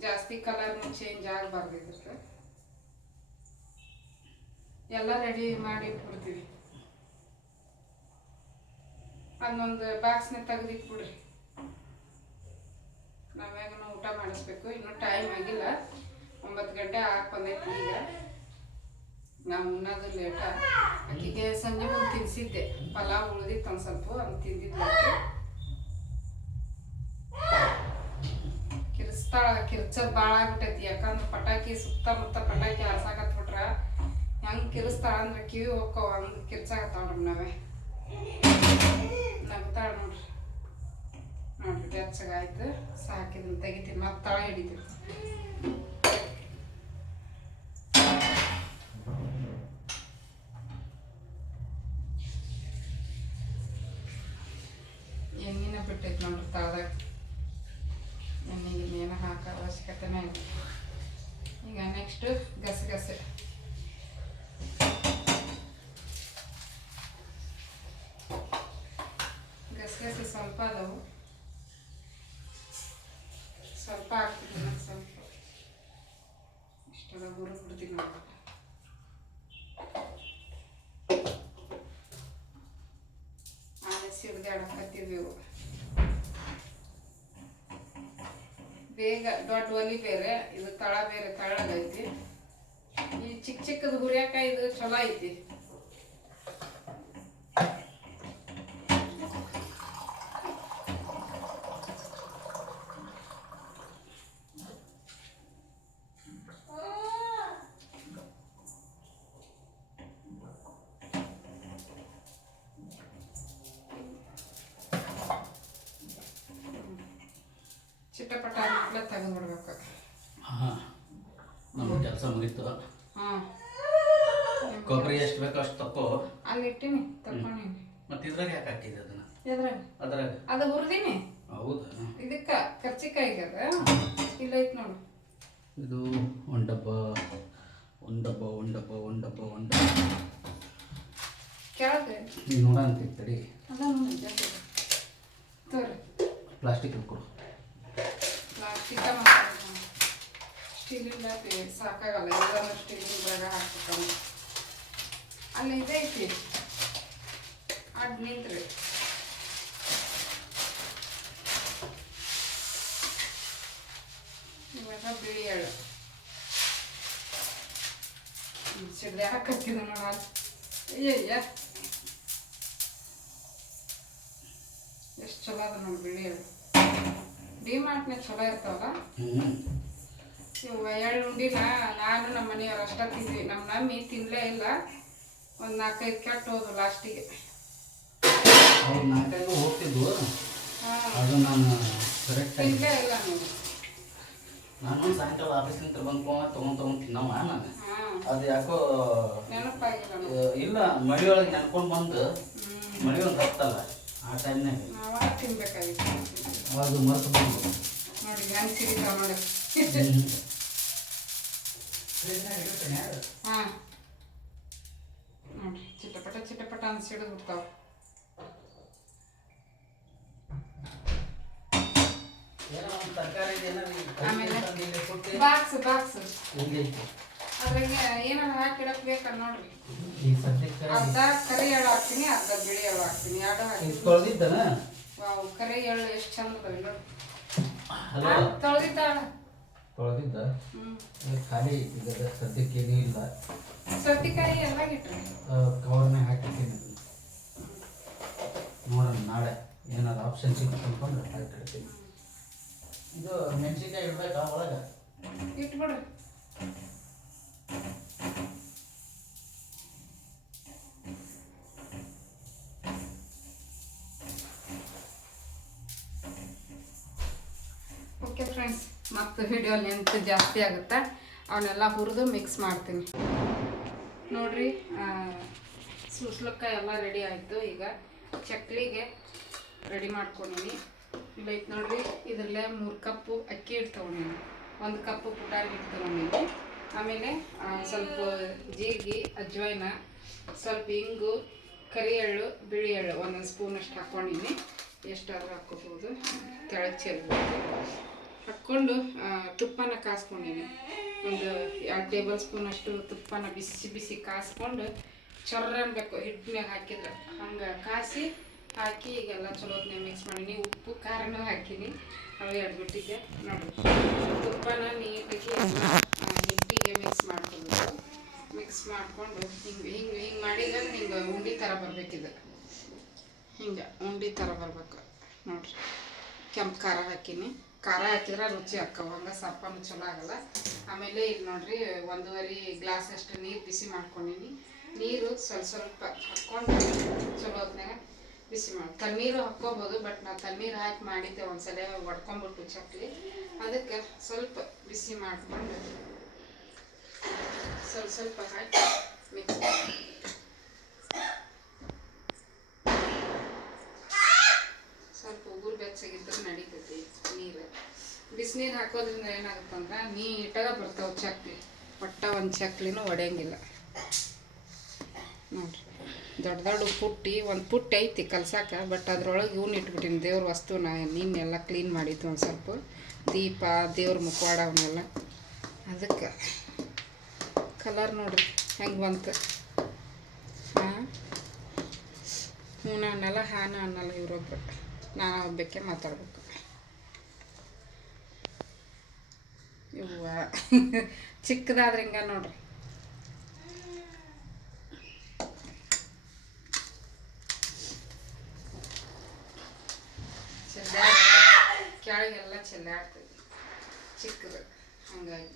ಜಾಸ್ತಿ ಕಲರ್ನು ಚೇಂಜ್ ಆಗಬಾರ್ದು ಇದಕ್ಕೆ. ಎಲ್ಲ ರೆಡಿ ಮಾಡಿ ಇಟ್ಬಿಡ್ತೀವಿ. ಅದನ್ನೊಂದು ಬಾಕ್ಸ್ನ ತೆಗೆದಿಟ್ಬಿಡ್ರಿ ನಾವ್ಯಾಗ ಊಟ ಮಾಡಿಸ್ಬೇಕು, ಇನ್ನೂ ಟೈಮ್ ಆಗಿಲ್ಲ. ಒಂಬತ್ತು ಗಂಟೆ ಹಾಕಿ ಬಂದೈತಿ ಈಗ. ನಾವು ಉಣ್ಣೋದು ಲೇಟ ಅಕ್ಕಿಗೆ ಸಂಜೆ ಮುಂದೆ ತಿನ್ಸಿದ್ದೆ. ಪಲಾವ್ ಉಳಿದಿತ್ತು ಒಂದು ಸ್ವಲ್ಪ ಅದು ತಿಂದಿದ್ದೆ. ಕಿರ್ಸ್ತಾಳ, ಕಿರ್ಚೋದು ಭಾಳ ಆಗ್ಬಿಟ್ಟೈತಿ. ಯಾಕಂದ್ರೆ ಪಟಾಕಿ ಸುತ್ತಮುತ್ತ ಪಟಾಕಿ ಹಾರ್ಸಾಕತ್ಬಿಟ್ರ ಹೆಂಗೆ ಕಿರಿಸ್ತಾಳ ಅಂದ್ರೆ ಕಿವಿ ಹೋಕ್ಕವ ಹಂಗೆ ನಮ್ಮ ನಾವೇ. ನಗ್ತಾಳ ನೋಡ್ರಿ. ನೋಡ್ರಿ ಬೆಚ್ಚಗಾಯ್ತು ಸಾಕಿದ್ನ ತೆಗಿತೀನಿ. ಮತ್ತೆ ತಳ ಹಿಡಿತೀವಿ ಸಿಡ್ದಾಡಕತ್ತಿದ್ದೆವು ಬೇಗ ದೊಡ್ಡ ಒಲಿ ಬೇರೆ, ಇದು ತಳ ಬೇರೆ ತಳಗೈತಿ ಈ ಚಿಕ್ಕ ಚಿಕ್ಕದು ಹುರಿಯಾಕ ಇದು ಚಲೋ ಐತಿ ಚಿಟ್ಟಪಟ ಅನ್ನಕ್ಲೆ ತೆಗೆದು ಬಿಡ್ಬೇಕು ಹಾಂ ನಮ್ಮ ಕೆಲಸ ಮುಗೀತು ಹಾಂ ಕೊಬ್ಬರಿ ಎಷ್ಟು ಬೇಕೋ ಅಷ್ಟು ತಕೋ ಅಲ್ಲಿ ಇಟ್ಟಿನಿ ತಕೊಂಡೀನಿ ಮತ್ತು ಇದ್ರಾಗ ಯಾಕೆ ಹಾಕಿದೆ ಅದನ್ನು? ಎದ್ರಾಗ ಅದ್ರಾಗ? ಅದು ಹುರಿದೀನಿ. ಹೌದಾ? ಇದಕ್ಕ ಕರ್ಚಿಕಾಯಿಗೆ ಅದ. ಇಲ್ಲ ಐತ್ ನೋಡು. ಇದು ಒಂದು ಡಬ್ಬ ಒಂದು ಡಬ್ಬ ಒಂದು ಡಬ್ಬ ಒಂದು ಡಬ್ಬ ಒಂದು ಡಬ್ಬ. ಕೆಳಗೆ? ನೀವು ನೋಡ ಅಂತೀವಿ ತಡಿ. ಅದ ನೋಡಿ ತೋರಿ. ಪ್ಲಾಸ್ಟಿಕ್ ಕೊಡು. ಪ್ಲಾಸ್ಟಿಕ ಸ್ಟೀಲಿಂದ ಸಾಕಾಗಲ್ಲ. ಎಲ್ಲ ಸ್ಟೀಲಿಂದ ಹಾಕ್ಬೇಕು ಅಲ್ಲಿ ಇದೈತಿ. ಅಡ್ ನಿಂತ್ರಿ. ಇವಾಗ ಬಿಳಿ ಎಳ್ಳು. ಸಿಡ್ದೆ ಹಾಕತ್ತಿದ ನೋಡ ಅಯ್ಯಯ್ಯ. ಎಷ್ಟು ಚಲೋ ಅದ ನೋಡಿ ಬಿಳಿ ಎಳ್ಳು. ಡಿಮಾರ್ಟ್ನಾಗ ಚಲೋ ಇರ್ತಾವಲ್ಲ? ಇವು ಎಳ್ಳು ಉಂಡಿನ ನಾನು ನಮ್ಮ ಮನೆಯವ್ರು ಅಷ್ಟ ತಿಂದ್ವಿ. ನಮ್ಮ ನಮ್ಮಿ ತಿನ್ಲೇ ಇಲ್ಲ. ಒಂದು ನಾಲ್ಕೈದು ಕೆಟ್ಟು ಹೋದ್ರು ಲಾಸ್ಟಿಗೆ ಅವ್ರು ನಾಲ್ಕೈದು ಹೋಗ್ತಿದ್ವು. ಅದು ನಾನು ಕರೆಕ್ಟ್ ತಿನ್ಲೇ ಇಲ್ಲ ನೀವು ನಾನು ಸಾಯಂಕಾಲ ಆಫೀಸಿಂದ ಬಂದು ತೊಗೊಂಡು ತೊಗೊಂಡು ತಿನ್ನವ ನಾನು. ಅದು ಯಾಕೋ. ಇಲ್ಲ ಮಳಿಯೊಳಗೆ ನೆನ್ಕೊಂಡು ಬಂದು ಹ್ಮ್. ಮಳೆ ಒಂದು ಹತ್ತಲ್ಲ ಆ ಟೈಮ್ನಾಗ ತಿನ್ಬೇಕಾಗಿತ್ತು. ಅದು ಮರೆತು ಬಂದು ನೋಡಿ ಹೆಂಗ್ ನೋಡಿ. ಹಾಂ. ನೋಡ್ರಿ ಚಿಟಪಟ ಚಿಟಪಟ ಅಂತ ಸಿಡಿದು ಬಿಡ್ತಾವ ಆಮೇಲೆ? ಬಾಕ್ಸ್ ಅದ್ರಾಗ ಏನಾರ ಹಾಕಿಡಕ್ ಬೇಕ ನೋಡ್ರಿ. ಅರ್ಧ ಕರಿ ಎಳ್ಳು ಹಾಕ್ತೀನಿ ಅರ್ಧ ಬಿಳಿ ಎಳ್ಳು ಹಾಕ್ತೀನಿ ಎರಡು ಹಾಕಿ ಕರಿ ಎಳ್ಳು ಎಷ್ಟು ಚಂದ ನೋಡಿ ತೊಳೆದಿದ್ದಾಳ. ತೊಳೆದಿದ್ದ ಖಾಲಿ ಇದು ಸದ್ಯಕ್ಕೆ ಏನೂ ಇಲ್ಲ ಸೌತಿಕಾಯಿ ಎಲ್ಲ ಇಟ್ರಿ ಕವರ್ನಾಗ ಹಾಕಿದ್ದೀನಿ ನೋಡೋಣ ನಾಳೆ ಏನಾದ್ರು ಆಪ್ಷನ್ ಸಿಕ್ತು ಅನ್ಕೊಂಡು ಹಾಕಿರ್ತೀನಿ ಇದು ಮೆಣಸಿನ್ಕಾಯಿ ಇಡ್ಬೇಕಾ ಒಳಗೆ? ಇಟ್ಬಿಡ್ರಿ ಓಕೆ ಫ್ರೆಂಡ್ಸ್ ಮತ್ತು ವಿಡಿಯೋ ಲೆಂತ್ ಜಾಸ್ತಿ ಆಗುತ್ತೆ ಅವನ್ನೆಲ್ಲ ಹುರಿದು ಮಿಕ್ಸ್ ಮಾಡ್ತೀನಿ. ನೋಡ್ರಿ ಸುಸ್ಲಕ್ಕ ಎಲ್ಲ ರೆಡಿ ಆಯಿತು. ಈಗ ಚಕ್ಲಿಗೆ ರೆಡಿ ಮಾಡ್ಕೊಂಡೀನಿ. ಇಲ್ಲೈತೆ ನೋಡ್ರಿ, ಇದರಲ್ಲೇ ಮೂರು ಕಪ್ಪು ಅಕ್ಕಿ ಹಿಟ್ಟು ತೊಗೊಂಡೀನಿ ಒಂದು ಕಪ್ಪು ಪುಟಾಣಿ ಹಿಟ್ಟು ಆಮೇಲೆ ಸ್ವಲ್ಪ ಜೀರಿಗೆ, ಅಜ್ವೈನ, ಸ್ವಲ್ಪ ಇಂಗು ಕರಿ ಎಳ್ಳು ಬಿಳಿ ಎಳ್ಳು ಒಂದೊಂದು ಸ್ಪೂನಷ್ಟು ಹಾಕ್ಕೊಂಡಿನಿ ಎಷ್ಟಾದರೂ ಹಾಕ್ಕೋಬೋದು. ಚೆಲ್ಬೋದು. ಹಾಕ್ಕೊಂಡು ತುಪ್ಪನ ಕಾಸ್ಕೊಂಡಿನಿ. ಒಂದು ಎರಡು ಟೇಬಲ್ ಸ್ಪೂನ್ ಅಷ್ಟು ತುಪ್ಪನ ಬಿಸಿ ಬಿಸಿ ಕಾಸ್ಕೊಂಡು ಚೊರ್ರ ಅನ್ಬೇಕು ಹಿಟ್ಟಿನಾಗ ಹಾಕಿದ್ರೆ. ಹಂಗೆ ಕಾಸಿ, ಹಾಕಿ ಈಗೆಲ್ಲ ಚಲೋತ್ನಾಗ ಮಿಕ್ಸ್ ಮಾಡೀನಿ. ಉಪ್ಪು, ಖಾರನೂ ಹಾಕೀನಿ. ಅವು ಎರಡು ಬಿಟ್ಟಿದ್ದೆ ನೋಡಿ. ತುಪ್ಪನ ನೀಟಾಗಿ ಹಿಟ್ಟಿಗೆ ಮಿಕ್ಸ್ ಮಾಡ್ಕೊಬೇಕು. ಮಿಕ್ಸ್ ಮಾಡಿಕೊಂಡು ಹಿಂಗೆ ಹಿಂಗೆ ಹಿಂಗೆ ಮಾಡಿದ್ರೆ ಹಿಂಗೆ ಉಂಡೆ ಥರ ಬರಬೇಕಿದೆ. ಹಿಂಗೆ ಉಂಡೆ ಥರ ಬರಬೇಕು. ನೋಡಿರಿ. ಕೆಂಪು ಖಾರ ಹಾಕೀನಿ. ಖಾರ ಹಾಕಿದ್ರೆ ರುಚಿ ಹಾಕವು ಹಂಗೆ ಸಪ್ಪನೂ ಚಲೋ ಆಗಲ್ಲ. ಆಮೇಲೆ ಇಲ್ಲಿ ನೋಡ್ರಿ, ಒಂದೂವರೆ ಗ್ಲಾಸ್ ಅಷ್ಟು ನೀರು ಬಿಸಿ ಮಾಡ್ಕೊಂಡೀನಿ. ನೀರು ಸ್ವಲ್ಪ ಸ್ವಲ್ಪ ಹಾಕ್ಕೊಂಡು ಚಲೋ ಹೊತ್ನಾಗ ಬಿಸಿ ಮಾಡಿ ತಣ್ಣೀರು ಹಾಕ್ಕೊಬೋದು, ಬಟ್ ನಾವು ತಣ್ಣೀರು ಹಾಕಿ ಮಾಡಿದ್ದೆ ಒಂದ್ಸಲ ಒಡ್ಕೊಂಬಿಟ್ಟು ಚಕ್ಲಿ. ಅದಕ್ಕೆ ಸ್ವಲ್ಪ ಬಿಸಿ ಮಾಡಿಕೊಂಡು ಸ್ವಲ್ಪ ಸ್ವಲ್ಪ ಹಾಕಿ ಮಿಕ್ಸ್ ಸ್ವಲ್ಪ ಉಗುರು ಬೆಚ್ಚಗಿದ್ರೆ ನಡೀತೈತಿ ನೀರು ಬಿಸಿನೀರು ಹಾಕೋದ್ರಿಂದ ಏನಾಗುತ್ತಂದ್ರೆ ನೀಟಾಗ ಬರ್ತಾವೆ ಚಕ್ಲಿ ಒಟ್ಟ ಒಂದು ಚಕ್ಲಿನೂ ಒಡೆಯಂಗಿಲ್ಲ. ನೋಡ್ರಿ. ದೊಡ್ಡ ದೊಡ್ಡ ಪುಟ್ಟಿ, ಒಂದು ಪುಟ್ಟಿ ಐತಿ ಕಲ್ಸಕ್ಕೆ ಬಟ್ ಅದ್ರೊಳಗೆ ಇವ್ನ ಇಟ್ಬಿಟ್ಟಿನಿ. ದೇವ್ರ ವಸ್ತುನ ನೀನೆಲ್ಲ ಕ್ಲೀನ್ ಮಾಡಿದ್ದು ಒಂದು ಸ್ವಲ್ಪ. ದೀಪ, ದೇವ್ರ ಮುಖವಾಡ ಅವನ್ನೆಲ್ಲ ಅದಕ್ಕೆ ಕಲರ್ ನೋಡ್ರಿ, ಹೆಂಗೆ ಬಂತು? ಹಾಂ? ಹ್ಞೂ ಅನ್ನಲ್ಲ ಹಾನ ಅನ್ನಲ್ಲ ಇವರೊಬ್ರು ನಾನು ಒಬ್ಬಕ್ಕೆ ಮಾತಾಡ್ಬೇಕು. ಇವ್ವ. ಚಿಕ್ಕದಾದ್ರೆ ಹಿಂಗ ನೋಡ್ರಿ. ಕೆಳಗೆಲ್ಲ ಚೆಲ್ಲಾಡ್ತದೆ ಚಿಕ್ಕದು. ಹಂಗಾಗಿ.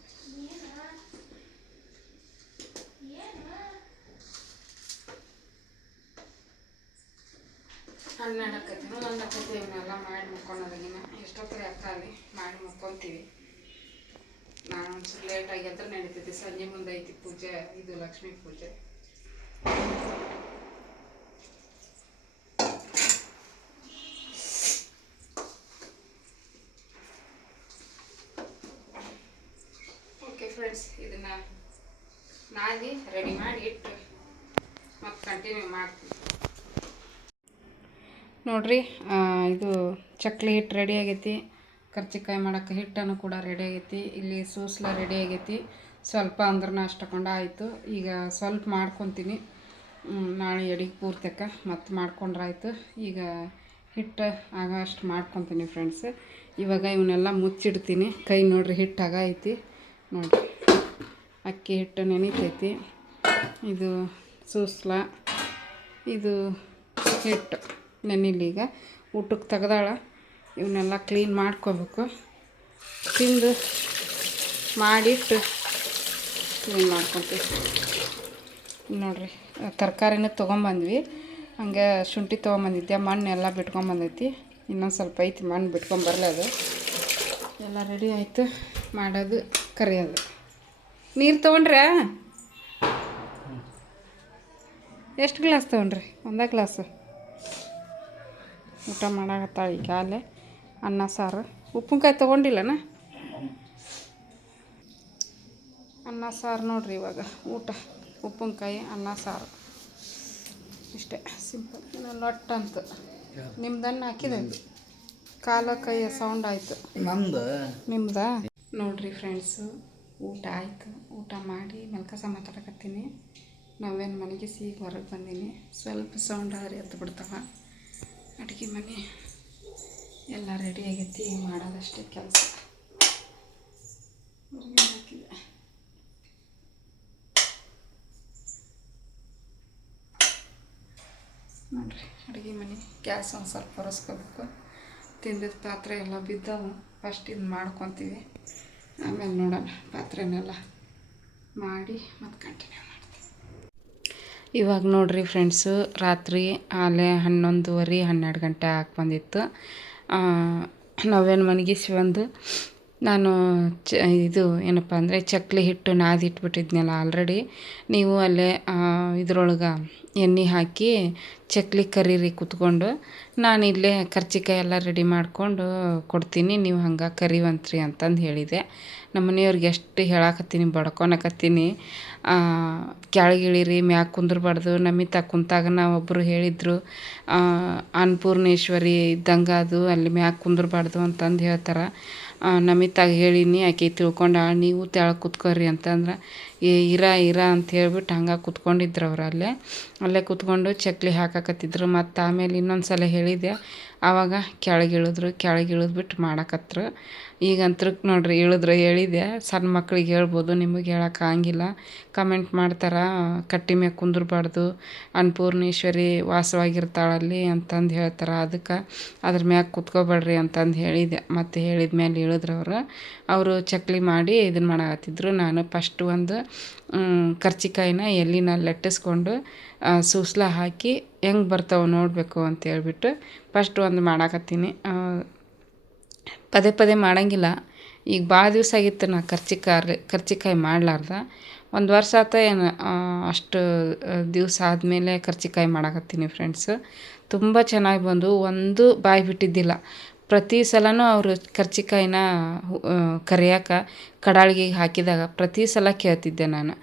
ಹನ್ನೆರಡು ಆಕೈತಿ ಒಂದು ಆಕೈತಿ ಇವನ್ನೆಲ್ಲ ಮಾಡಿ ಮುಕ್ಕೊಂಡೋದಾಗಿನ ಎಷ್ಟೊತ್ತಿಗೆ ಅಕ್ಕ ಮಾಡಿ ಮುಕ್ಕೊಂತೀವಿ ನಾನು ಆಗಿ ಎದ್ರೆ ನಡೀತೈತಿ. ಸಂಜೆ ಮುಂದೆ ಐತಿ ಪೂಜೆ, ಇದು ಲಕ್ಷ್ಮಿ ಪೂಜೆ. ಓಕೆ ಫ್ರೆಂಡ್ಸ್ ಇದನ್ನ ನಾದಿ ರೆಡಿ ಮಾಡಿ ಇಟ್ಟು ಮತ್ತೆ ಕಂಟಿನ್ಯೂ ಮಾಡ್ತೀನಿ. ನೋಡ್ರಿ ಇದು ಚಕ್ಲಿ ಹಿಟ್ಟು ರೆಡಿ ಆಗೈತಿ. ಕರ್ಚಿಕಾಯಿ ಮಾಡೋಕ್ಕೆ ಹಿಟ್ಟನ್ನು ಕೂಡ ರೆಡಿ ಆಗೈತಿ. ಇಲ್ಲಿ ಸೂಸ್ಲ ರೆಡಿ ಆಗೈತಿ. ಸ್ವಲ್ಪ ಅಂದ್ರೆ ಅಷ್ಟು ತಗೊಂಡು ಆಯಿತು. ಈಗ ಸ್ವಲ್ಪ ಮಾಡ್ಕೊತೀನಿ. ನಾಳೆ ಎಡಿಗೆ ಪೂರ್ತಕ, ಮತ್ತೆ ಮಾಡ್ಕೊಂಡ್ರಾಯ್ತು ಈಗ ಹಿಟ್ಟು ಆಗ ಅಷ್ಟು ಮಾಡ್ಕೊತೀನಿ ಫ್ರೆಂಡ್ಸ್ ಇವಾಗ ಇವನ್ನೆಲ್ಲ ಮುಚ್ಚಿಡ್ತೀನಿ. ಕೈ ನೋಡ್ರಿ ಹಿಟ್ಟು ಆಗ ಐತಿ. ನೋಡ್ರಿ. ಅಕ್ಕಿ ಹಿಟ್ಟು ನೆನೀತೈತಿ. ಇದು ಸೂಸ್ಲ, ಇದು ಹಿಟ್ಟು ನೆನಿಲಿ ಈಗ. ಊಟಕ್ಕೆ ತೆಗ್ದಾಳ. ಇವನ್ನೆಲ್ಲ ಕ್ಲೀನ್ ಮಾಡ್ಕೋಬೇಕು. ತಿಂದು ಮಾಡಿಟ್ಟು ಕ್ಲೀನ್ ಮಾಡ್ಕೊತೀವಿ. ನೋಡಿರಿ, ತರಕಾರಿನೂ ತೊಗೊಂಬಂದ್ವಿ. ಹಂಗೆ ಶುಂಠಿ ತೊಗೊಂಬಂದಿದ್ದೆ ಮಣ್ಣು ಎಲ್ಲ ಬಿಟ್ಕೊಂಬಂದೈತಿ. ಇನ್ನೊಂದು ಸ್ವಲ್ಪ ಐತಿ, ಮಣ್ಣು ಬಿಟ್ಕೊಂಬರಲ್ಲ ಅದು. ಎಲ್ಲ ರೆಡಿ ಆಯಿತು, ಮಾಡೋದು, ಕರಿಯೋದು. ನೀರು ತೊಗೊಂಡ್ರೆ? ಎಷ್ಟು ಗ್ಲಾಸ್ ತೊಗೊಂಡ್ರಿ? ಒಂದೇ ಗ್ಲಾಸು? ಊಟ ಮಾಡಾಕತ್ತಾಳ ಈಗ ಅಲ್ಲೇ? ಅನ್ನ ಸಾರು. ಉಪ್ಪಿನಕಾಯಿ ತೊಗೊಂಡಿಲ್ಲನ? ಅನ್ನ ಸಾರು ನೋಡ್ರಿ ಇವಾಗ. ಊಟ. ಉಪ್ಪಿನಕಾಯಿ ಅನ್ನ ಸಾರು. ಇಷ್ಟೇ. ಸಿಂಪಲ್ ಲೊಟ್ಟ ಅಂತ. ನಿಮ್ದನ್ನು ಹಾಕಿದೆ? ಕಾಲ ಕೈಯ ಸೌಂಡ್ ಆಯಿತು. ನಮ್ದು? ನಿಮ್ದಾ? ನೋಡ್ರಿ ಫ್ರೆಂಡ್ಸು ಊಟ ಆಯಿತು. ಊಟ ಮಾಡಿ ಮೆಲ್ಕಸ ಮಾತಾಡಕತ್ತೀನಿ. ನಾವೇನು ಮನೆಗೆ ಸಿಹಿ ಹೊರಗೆ ಬಂದೀನಿ. ಸ್ವಲ್ಪ ಸೌಂಡ್ ಆದ್ರೆ ಎದ್ದು ಬಿಡ್ತಾವ ಅಡುಗೆ ಮನೆ. ಎಲ್ಲ ರೆಡಿ ಆಗೈತಿ, ಮಾಡೋದಷ್ಟೇ ಕೆಲಸ. ಹಾಕಿದೆ. ನೋಡ್ರಿ, ಅಡುಗೆ ಮನೆ, ಗ್ಯಾಸ್ ಒಂದು ಸ್ವಲ್ಪ ಒರೆಸ್ಕೋಬೇಕು. ತಿಂದಿದ್ದ ಪಾತ್ರೆ ಎಲ್ಲ ಬಿದ್ದವು ಫಸ್ಟ್ ಇದು ಮಾಡ್ಕೊತೀವಿ. ಆಮೇಲೆ ನೋಡೋಣ, ಪಾತ್ರೆನೆಲ್ಲ ಮಾಡಿ ಮತ್ತು ಕಂಟಿನ್ಯೂ ಮಾಡ್ತೀವಿ ಇವಾಗ ನೋಡ್ರಿ ಫ್ರೆಂಡ್ಸು ರಾತ್ರಿ ಆಲೆ ಹನ್ನೊಂದುವರೆ ಹನ್ನೆರಡು ಗಂಟೆ ಹಾಕಿ ಬಂದಿತ್ತು. ನಾವೇನು ಮನಗಿಸಿ ಬಂದು ನಾನು ಚ, ಇದು ಏನಪ್ಪ ಅಂದರೆ ಚಕ್ಲಿ ಹಿಟ್ಟು ನಾದಿಟ್ಬಿಟ್ಟಿದ್ನಲ್ಲ ಆಲ್ರೆಡಿ ನೀವು ಅಲ್ಲೇ ಇದ್ರೊಳಗೆ ಎಣ್ಣೆ ಹಾಕಿ ಚಕ್ಲಿ ಕರೀರಿ ಕುತ್ಕೊಂಡು ನಾನು ಇಲ್ಲೇ ಕರ್ಚಿಕಾಯಿ ಎಲ್ಲ ರೆಡಿ ಮಾಡಿಕೊಂಡು ಕೊಡ್ತೀನಿ, ನೀವು ಹಂಗೆ ಕರಿವಂತ್ರಿ ಅಂತಂದು ಹೇಳಿದೆ. ನಮ್ಮ ಮನೆಯವ್ರಿಗೆ ಎಷ್ಟು ಹೇಳಾಕತ್ತೀನಿ ಬಡ್ಕೊಳಕತ್ತೀನಿ ಕೆಳಗಿಳಿರಿ ಮ್ಯಾಗ ಕುಂದ್ರಬಾರ್ದು. ನಮಿತಾ ಕುಂತಾಗ ಒಬ್ಬರು ಹೇಳಿದರು ಅನ್ನಪೂರ್ಣೇಶ್ವರಿ ಇದ್ದಂಗೆ ಅದು, ಅಲ್ಲಿ ಮ್ಯಾಗ ಕುಂದ್ರಬಾರ್ದು ಅಂತಂದು ಹೇಳ್ತಾರೆ. ನಮಿತಾಗ ಹೇಳೀನಿ, ಆಕೆ ತಿಳ್ಕೊಂಡ, ನೀವು ತೆಳಗೆ ಕುತ್ಕೋರಿ ಅಂತಂದ್ರೆ, ಏ, ಇರ ಇರ ಅಂತ ಹೇಳ್ಬಿಟ್ಟು ಹಂಗೆ ಕುತ್ಕೊಂಡಿದ್ರು ಅವ್ರು ಅಲ್ಲೇ. ಅಲ್ಲೇ ಕುತ್ಕೊಂಡು ಚಕ್ಲಿ ಹಾಕಕತ್ತಿದ್ರು ಮತ್ತು ಆಮೇಲೆ ಇನ್ನೊಂದು ಸಲ ಹೇಳಿದೆ ಆವಾಗ ಕೆಳಗೆ ಇಳಿದ್ರು ಕೆಳಗೆ ಇಳಿದ್ಬಿಟ್ಟು ಮಾಡಕತ್ರು. ಈಗಂತ್ರ ನೋಡ್ರಿ ಇಳಿದ್ರು ಹೇಳಿದೆ ಸಣ್ಣ ಮಕ್ಳಿಗೆ ಹೇಳ್ಬೋದು, ನಿಮಗೆ ಹೇಳಕ್ಕೆ ಆಗಂಗಿಲ್ಲ. ಕಮೆಂಟ್ ಮಾಡ್ತಾರೆ, ಕಟ್ಟಿ ಮ್ಯಾಗ ಕುಂದ್ರಬಾರ್ದು, ಅನ್ನಪೂರ್ಣೇಶ್ವರಿ ವಾಸವಾಗಿರ್ತಾಳಲ್ಲಿ ಅಂತಂದು ಹೇಳ್ತಾರೆ. ಅದಕ್ಕೆ ಅದ್ರ ಮ್ಯಾಗ ಕುತ್ಕೋಬೇಡ್ರಿ ಅಂತಂದು ಹೇಳಿದೆ ಮತ್ತು ಹೇಳಿದ ಮೇಲೆ ಇಳಿದ್ರು ಅವರು. ಅವರು ಚಕ್ಲಿ ಮಾಡಿ ಇದನ್ನು ಮಾಡಕತ್ತಿದ್ರು. ನಾನು ಫಸ್ಟ್ ಒಂದು ಕರ್ಚಿಕಾಯಿನ ಎಲ್ಲಿನ ಲಟ್ಟಿಸ್ಕೊಂಡು ಸೂಸ್ಲ ಹಾಕಿ ಹೆಂಗೆ ಬರ್ತಾವೆ ನೋಡಬೇಕು ಅಂತ ಹೇಳ್ಬಿಟ್ಟು ಫಸ್ಟ್ ಒಂದು ಮಾಡಾಕತ್ತೀನಿ. ಪದೇ ಪದೇ ಮಾಡಂಗಿಲ್ಲ. ಈಗ ಭಾಳ ದಿವಸ ಆಗಿತ್ತು ನಾ ಕರ್ಚಿಕಾಯಿ ಕರ್ಚಿಕಾಯಿ ಮಾಡ್ಲಾರ್ದ. ಒಂದು ವರ್ಷ ಆತ ಏನು ಅಷ್ಟು ದಿವಸ ಆದಮೇಲೆ ಕರ್ಚಿಕಾಯಿ ಮಾಡಾಕತ್ತೀನಿ ಫ್ರೆಂಡ್ಸ್ ತುಂಬ ಚೆನ್ನಾಗಿ ಬಂದು, ಒಂದು ಬಾಯಿ ಬಿಟ್ಟಿದ್ದಿಲ್ಲ. ಪ್ರತಿ ಸಲವೂ ಅವರು ಕರ್ಚಿಕಾಯಿನ ಕರಿಯಾಕ ಕಡಾಳಿಗೆ ಹಾಕಿದಾಗ ಪ್ರತಿ ಸಲ ಕೇಳ್ತಿದ್ದೆ ನಾನು.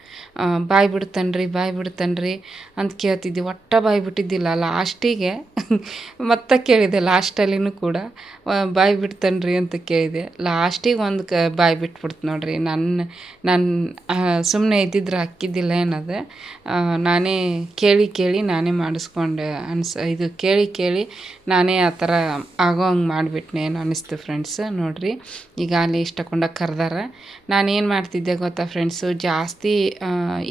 ಬಾಯಿ ಬಿಡ್ತನ್ರಿ ಬಾಯಿ ಬಿಡ್ತನ್ರಿ ಅಂತ ಕೇಳ್ತಿದ್ದೆ. ಒಟ್ಟು ಬಾಯಿ ಬಿಟ್ಟಿದ್ದಿಲ್ಲ. ಲಾಸ್ಟಿಗೆ ಮತ್ತೆ ಕೇಳಿದೆ, ಲಾಸ್ಟಲ್ಲಿನೂ ಕೂಡ ಬಾಯಿ ಬಿಡ್ತನ್ರಿ ಅಂತ ಕೇಳಿದೆ. ಲಾಸ್ಟಿಗೆ ಒಂದು ಕ, ಬಾಯಿ ಬಿಟ್ಬಿಡ್ತು ನೋಡ್ರಿ. ನನ್ನ ನನ್ನ ಸುಮ್ಮನೆ ಇದ್ದಿದ್ರೆ ಹಾಕಿದ್ದಿಲ್ಲ ಏನದು. ನಾನೇ ಕೇಳಿ ಕೇಳಿ ನಾನೇ ಮಾಡಿಸ್ಕೊಂಡೆ ಅನ್ಸ, ಇದು ಕೇಳಿ ಕೇಳಿ ನಾನೇ ಆ ಥರ ಆಗೋ ಹಂಗೆ ಮಾಡಿಬಿಟ್ನೆ ಏನು ಅನ್ನಿಸ್ತು ಫ್ರೆಂಡ್ಸ್ ನೋಡಿರಿ, ಈಗ ಅಲ್ಲಿ ಇಷ್ಟಕೊಂಡ ಕರ್ದಾರ. ನಾನೇನು ಮಾಡ್ತಿದ್ದೆ ಗೊತ್ತಾ ಫ್ರೆಂಡ್ಸು ಜಾಸ್ತಿ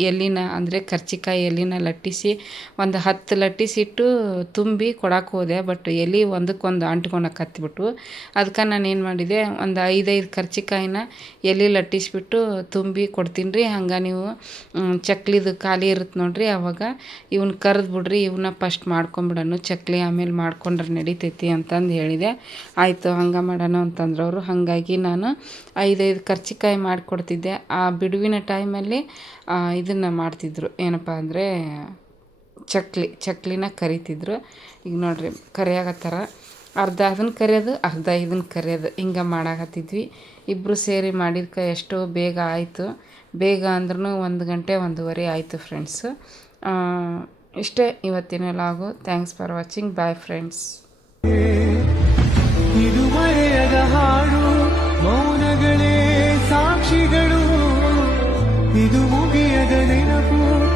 ಎಲ್ಲಿನ ಅಂದರೆ ಕರ್ಚಿಕಾಯಿ ಎಲ್ಲಿನ ಲಟ್ಟಿಸಿ ಒಂದು ಹತ್ತು ಲಟ್ಟಿಸಿಟ್ಟು ತುಂಬಿ ಕೊಡಕ್ಕೆ ಹೋದೆ. ಬಟ್ ಎಲ್ಲಿ ಒಂದಕ್ಕೊಂದು ಅಂಟ್ಕೊಂಡು ಕತ್ತಿಬಿಟ್ಟು ಅದಕ್ಕೆ ನಾನು ಏನು ಮಾಡಿದೆ, ಒಂದು ಐದೈದು ಕರ್ಚಿಕಾಯಿನ ಎಲ್ಲಿ ಲಟ್ಟಿಸ್ಬಿಟ್ಟು ತುಂಬಿ ಕೊಡ್ತೀನಿ ರೀ ಹಂಗೆ ನೀವು ಚಕ್ಲಿದು ಖಾಲಿ ಇರುತ್ತೆ ನೋಡಿರಿ. ಅವಾಗ ಇವನ್ನ ಕರೆದು ಬಿಡ್ರಿ ಇವನ್ನ ಫಸ್ಟ್ ಮಾಡ್ಕೊಂಬಿಡೋಣ ಚಕ್ಲಿ ಆಮೇಲೆ ಮಾಡ್ಕೊಂಡ್ರೆ ನಡಿತೈತಿ ಅಂತಂದು ಹೇಳಿದೆ. ಆಯಿತು, ಹಂಗೆ ಮಾಡೋಣ ಅಂತಂದ್ರೆ ಅವರು. ಹಾಗಾಗಿ ನಾನು ಐದೈದು ಕರ್ಚಿಕಾಯಿ ಮಾಡಿಕೊಡ್ತಿದ್ದೆ. ಆ ಬಿಡುವಿನ ಟೈಮಲ್ಲಿ ಇದನ್ನು ಮಾಡ್ತಿದ್ರು. ಏನಪ್ಪ ಅಂದರೆ, ಚಕ್ಲಿ, ಚಕ್ಲಿನ ಕರಿತಿದ್ರು. ಈಗ ನೋಡಿರಿ ಕರಿಯಾಗತ್ತಾರ ಅರ್ಧ ಅದನ್ನು ಕರಿಯೋದು, ಅರ್ಧ ಇದನ್ನು ಕರಿಯೋದು. ಹಿಂಗೆ ಮಾಡಾಕತ್ತಿದ್ವಿ. ಇಬ್ಬರು ಸೇರಿ ಮಾಡಿದ್ಕೆ ಎಷ್ಟೋ ಬೇಗ ಆಯಿತು. ಬೇಗ ಅಂದ್ರೂ ಒಂದು ಗಂಟೆ, ಒಂದೂವರೆ ಆಯಿತು ಫ್ರೆಂಡ್ಸು ಇಷ್ಟೇ. ಇವತ್ತಿನ ಲಾಗು thanks for watching bye friends ಮರೆಯದ ಹಾಡು ಮೌನಗಳೇ ಸಾಕ್ಷಿಗಳು. ಇದು ಮುಗಿಯದ ನೆನಪು.